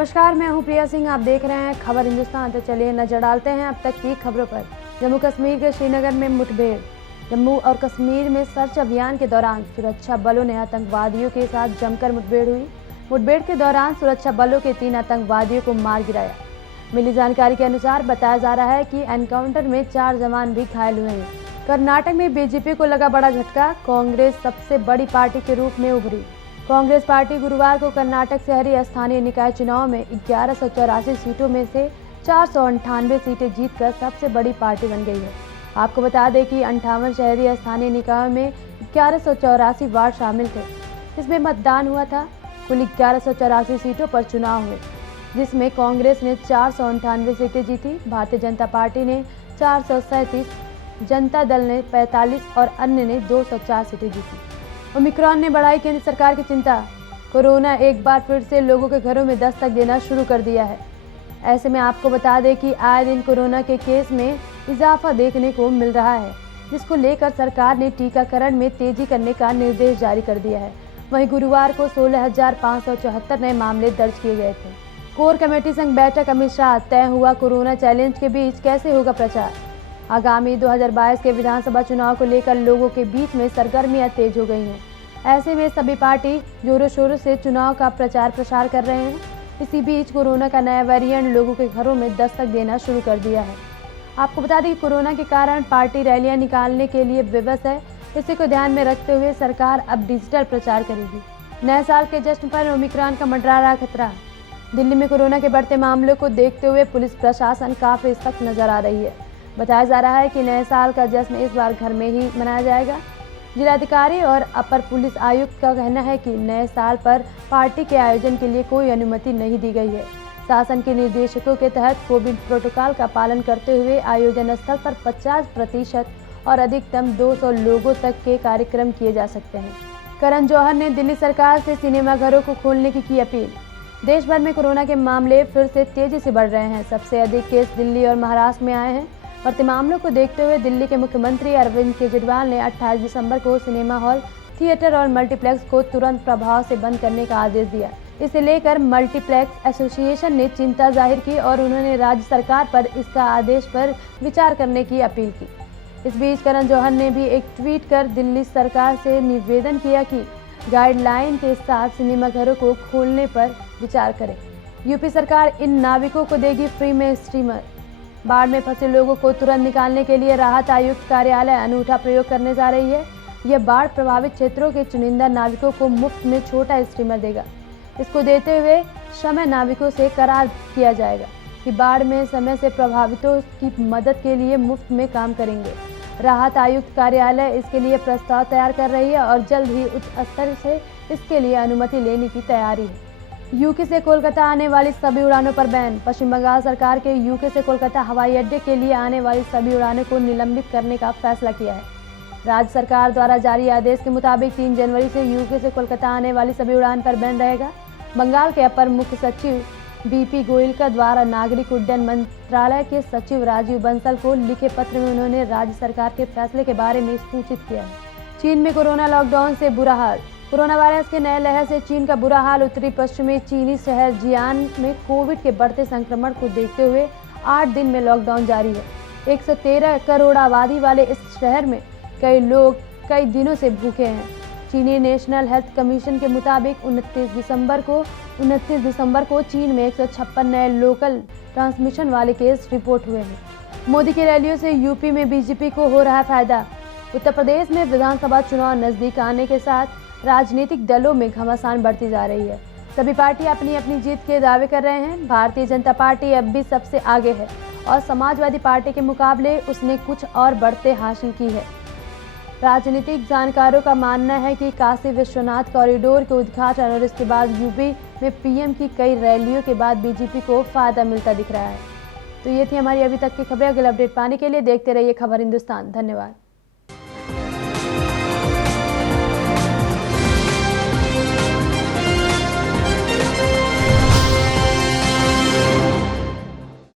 नमस्कार, मैं हूं प्रिया सिंह। आप देख रहे हैं खबर हिंदुस्तान। तो चलिए नजर डालते हैं अब तक की खबरों पर। जम्मू कश्मीर के श्रीनगर में मुठभेड़। जम्मू और कश्मीर में सर्च अभियान के दौरान सुरक्षा बलों ने आतंकवादियों के साथ जमकर मुठभेड़ हुई। मुठभेड़ के दौरान सुरक्षा बलों के 3 आतंकवादियों को मार गिराया। मिली जानकारी के अनुसार बताया जा रहा है कि एनकाउंटर में 4 जवान भी घायल हुए हैं। कर्नाटक में बीजेपी को लगा बड़ा झटका। कांग्रेस सबसे बड़ी पार्टी के रूप में उभरी। कांग्रेस पार्टी गुरुवार को कर्नाटक शहरी स्थानीय निकाय चुनाव में 1184 सीटों में से 498 सीटें जीतकर सबसे बड़ी पार्टी बन गई है। आपको बता दें कि 58 शहरी स्थानीय निकायों में 1184 वार्ड शामिल थे। इसमें मतदान हुआ था। कुल 1184 सीटों पर चुनाव हुए, जिसमें कांग्रेस ने 498 सीटें जीती, भारतीय जनता पार्टी ने 437, जनता दल ने 45 और अन्य ने 204 सीटें जीती। ओमिक्रॉन ने बढ़ाई केंद्र सरकार की चिंता। कोरोना एक बार फिर से लोगों के घरों में दस्तक देना शुरू कर दिया है। ऐसे में आपको बता दें कि आए दिन कोरोना के केस में इजाफा देखने को मिल रहा है, जिसको लेकर सरकार ने टीकाकरण में तेजी करने का निर्देश जारी कर दिया है। वहीं गुरुवार को 16,574 नए मामले दर्ज किए गए थे। कोर कमेटी संग बैठक अमित शाह। तय हुआ कोरोना चैलेंज के बीच कैसे होगा प्रचार। आगामी 2022 के विधानसभा चुनाव को लेकर लोगों के बीच में सरगर्मियां तेज हो गई हैं। ऐसे में सभी पार्टी जोरों शोरों से चुनाव का प्रचार प्रसार कर रहे हैं। इसी बीच कोरोना का नया वेरिएंट लोगों के घरों में दस्तक देना शुरू कर दिया है। आपको बता दें कि कोरोना के कारण पार्टी रैलियां निकालने के लिए विवश है। इसी को ध्यान में रखते हुए सरकार अब डिजिटल प्रचार करेगी। नए साल के जश्न पर ओमिक्रॉन का मंडरा रहा खतरा। दिल्ली में कोरोना के बढ़ते मामलों को देखते हुए पुलिस प्रशासन काफी सख्त नजर आ रही है। बताया जा रहा है कि नए साल का जश्न इस बार घर में ही मनाया जाएगा। जिलाधिकारी और अपर पुलिस आयुक्त का कहना है कि नए साल पर पार्टी के आयोजन के लिए कोई अनुमति नहीं दी गई है। शासन के निर्देशों के तहत कोविड प्रोटोकॉल का पालन करते हुए आयोजन स्थल पर 50% और अधिकतम 200 लोगों तक के कार्यक्रम किए जा सकते हैं। करण जौहर ने दिल्ली सरकार से सिनेमाघरों को खोलने की अपील। देश भर में कोरोना के मामले फिर से तेजी से बढ़ रहे हैं। सबसे अधिक केस दिल्ली और महाराष्ट्र में आए हैं। बढ़ते मामलों को देखते हुए दिल्ली के मुख्यमंत्री अरविंद केजरीवाल ने 28 दिसंबर को सिनेमा हॉल, थिएटर और मल्टीप्लेक्स को तुरंत प्रभाव से बंद करने का आदेश दिया। इसे लेकर मल्टीप्लेक्स एसोसिएशन ने चिंता जाहिर की और उन्होंने राज्य सरकार पर इसका आदेश पर विचार करने की अपील की। इस बीच करण जौहर ने भी एक ट्वीट कर दिल्ली सरकार से निवेदन किया कि गाइडलाइन के साथ सिनेमाघरों को खोलने पर विचार करें। यूपी सरकार इन नाविकों को देगी फ्री में स्टीमर। बाढ़ में फंसे लोगों को तुरंत निकालने के लिए राहत आयुक्त कार्यालय अनूठा प्रयोग करने जा रही है। यह बाढ़ प्रभावित क्षेत्रों के चुनिंदा नाविकों को मुफ्त में छोटा स्टीमर देगा। इसको देते हुए समय नाविकों से करार किया जाएगा कि बाढ़ में समय से प्रभावितों की मदद के लिए मुफ्त में काम करेंगे। राहत आयुक्त कार्यालय इसके लिए प्रस्ताव तैयार कर रही है और जल्द ही उच्च स्तर से इसके लिए अनुमति लेने की तैयारी है। यूके से कोलकाता आने वाली सभी उड़ानों पर बैन। पश्चिम बंगाल सरकार के यूके से कोलकाता हवाई अड्डे के लिए आने वाली सभी उड़ानों को निलंबित करने का फैसला किया है। राज्य सरकार द्वारा जारी आदेश के मुताबिक 3 जनवरी से यूके से कोलकाता आने वाली सभी उड़ान पर बैन रहेगा। बंगाल के अपर मुख्य सचिव बीपी गोयल का द्वारा नागरिक उड्डयन मंत्रालय के सचिव राजीव बंसल को लिखे पत्र में उन्होंने राज्य सरकार के फैसले के बारे में सूचित किया है। चीन में कोरोना लॉकडाउन से बुरा हाल। कोरोना वायरस के नए लहर से चीन का बुरा हाल। उत्तरी पश्चिमी चीनी शहर जियान में कोविड के बढ़ते संक्रमण को देखते हुए 8 दिन में लॉकडाउन जारी है। 113 करोड़ आबादी वाले इस शहर में कई लोग कई दिनों से भूखे हैं। चीनी नेशनल हेल्थ कमीशन के मुताबिक 29 दिसंबर को चीन में 156 नए लोकल ट्रांसमिशन वाले केस रिपोर्ट हुए हैं। मोदी की रैलियों से यूपी में बीजेपी को हो रहा फायदा। उत्तर प्रदेश में विधानसभा चुनाव नजदीक आने के साथ राजनीतिक दलों में घमासान बढ़ती जा रही है। सभी पार्टी अपनी अपनी जीत के दावे कर रहे हैं। भारतीय जनता पार्टी अब भी सबसे आगे है और समाजवादी पार्टी के मुकाबले उसने कुछ और बढ़ते हासिल की है। राजनीतिक जानकारों का मानना है कि काशी विश्वनाथ कॉरिडोर के उद्घाटन और इसके बाद यूपी में पीएम की कई रैलियों के बाद बीजेपी को फायदा मिलता दिख रहा है। तो ये थी हमारी अभी तक की खबरें। अगले अपडेट पाने के लिए देखते रहिए खबर हिंदुस्तान। धन्यवाद।